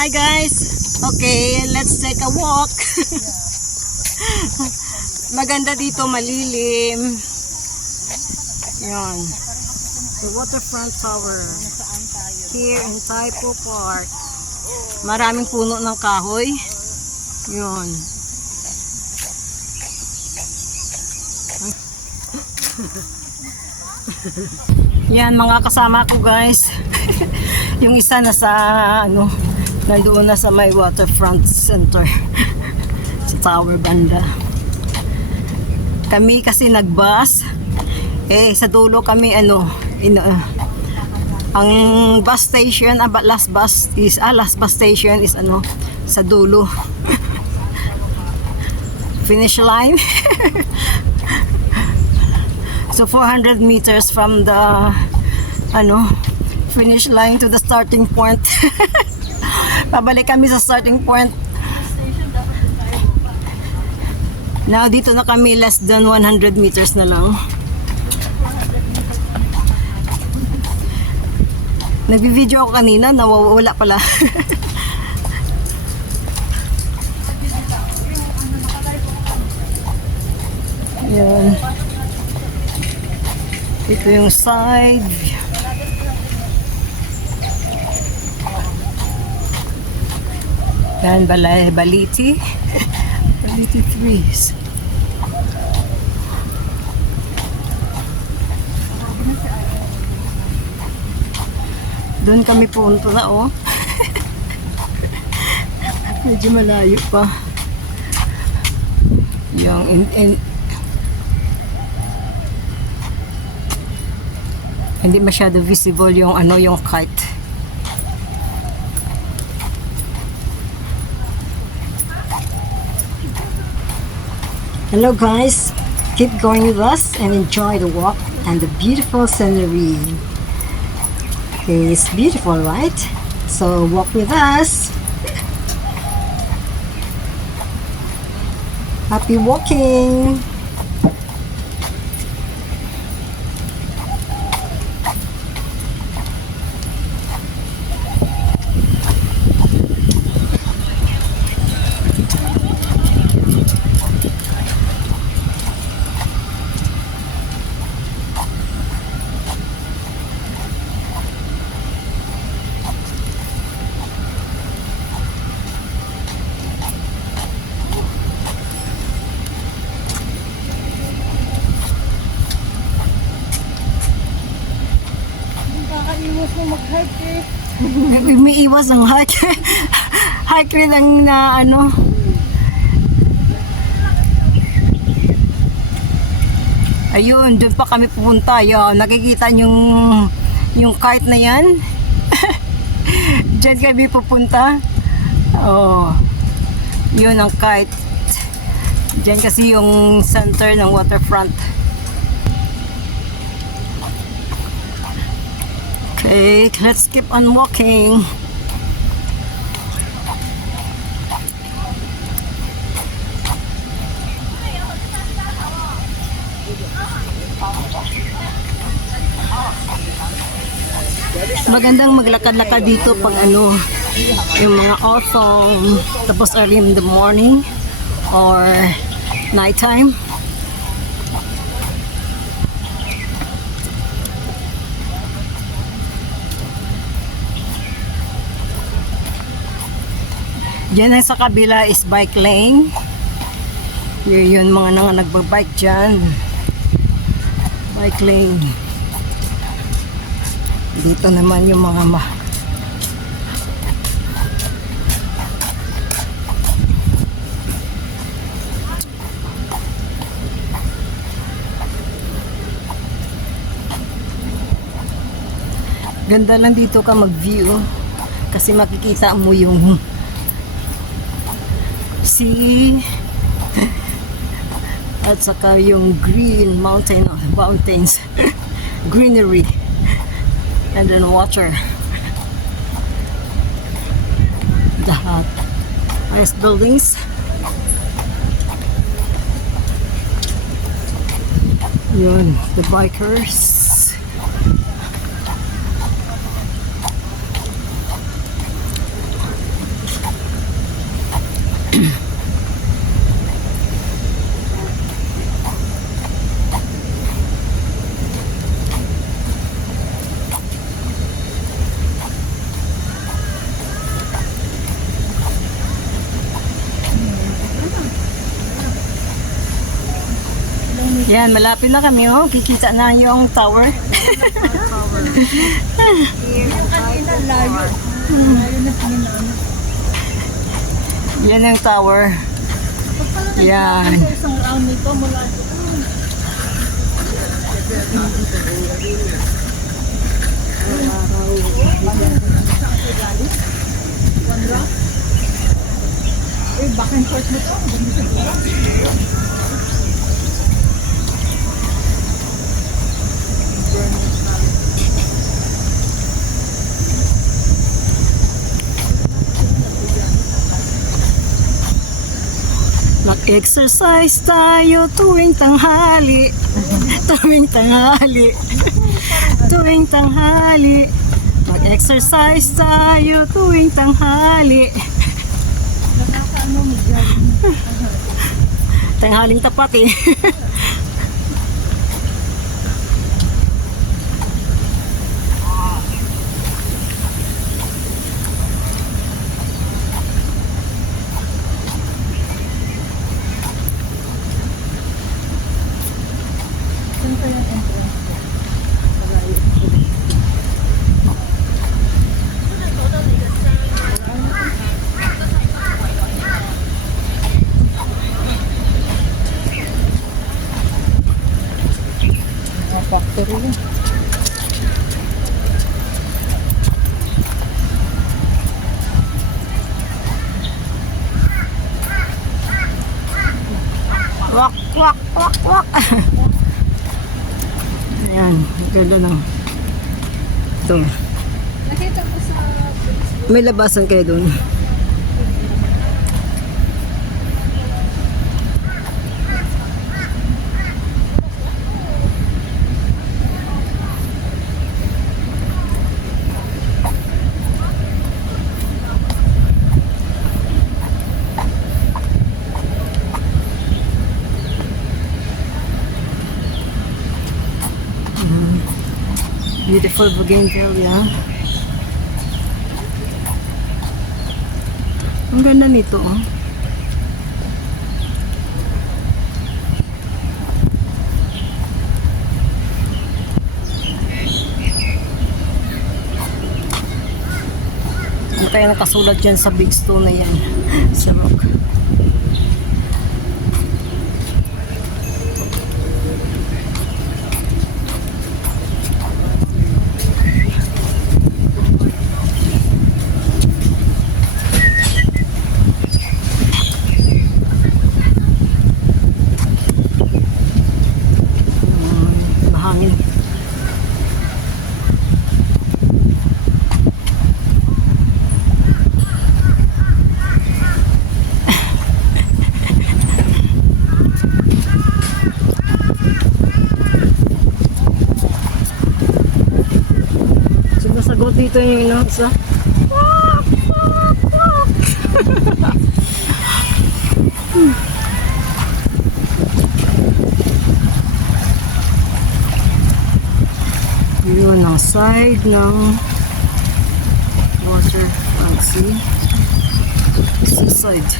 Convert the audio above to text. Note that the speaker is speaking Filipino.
Hi guys. Okay, let's take a walk. Maganda dito, malilim. Yan. The waterfront tower. Here in Taipo Park. Maraming puno ng kahoy. Yun. Yan mga kasama ko guys. Yung isa nasa nandoon na sa may waterfront center. Sa tower banda. Kami kasi nagbus. Sa dulo kami ang bus station, last bus station is sa dulo. Finish line. So 400 meters from the finish line to the starting point. Pabalik kami sa starting point. Now dito na kami, less than 100 meters na lang. Nagbi-video ako kanina, nawawala pala. Yan. Ito yung side. Yan, Baliti. Baliti trees. Doon kami punto na Medyo malayo pa. Yung hindi masyado visible yung yung kite. Hello guys, keep going with us and enjoy the walk and the beautiful scenery. Okay, it's beautiful, right? So walk with us. Happy walking. Iwas mo mag-hike Umiiwas ang hiker. Hiker lang na Ayun, doon pa kami pupunta. Nakikita yung kite na yan. Diyan kami pupunta. Yun ang kite. Diyan kasi yung center ng waterfront. Okay, let's keep on walking. Magandang maglakad-lakad dito pag yung mga autumn, tapos early in the morning or nighttime. Diyan sa kabila is bike lane. Yun mga nagbabike dyan. Bike lane. Dito naman yung mga ganda lang dito ka mag-view kasi makikita mo yung sea at saka yung green mountains greenery and then water. The highest buildings. Yun, the bikers. Yan, malapit na kami, oh. Kikita na yung tower. Yan ang tower. Yan. Isang round nito mula back and forth mo to. Mag-exercise tayo tuwing tanghali. Tuwing tanghali. Tuwing tanghali. Mag-exercise tayo tuwing tanghali. Tanghaling tapat eh. Factory yun. Wak, wak, wak, wak. Ayan, ganda na. Ito. Nakita ko sa May labasan kayo doon. Beautiful bougainvillea. Ang ganda nito, oh. Ano kaya nakasulat dyan sa big stone na yan? Sa rock. Mahangin. Sumasagot dito yung isa. Yun ang side ng water, sea side.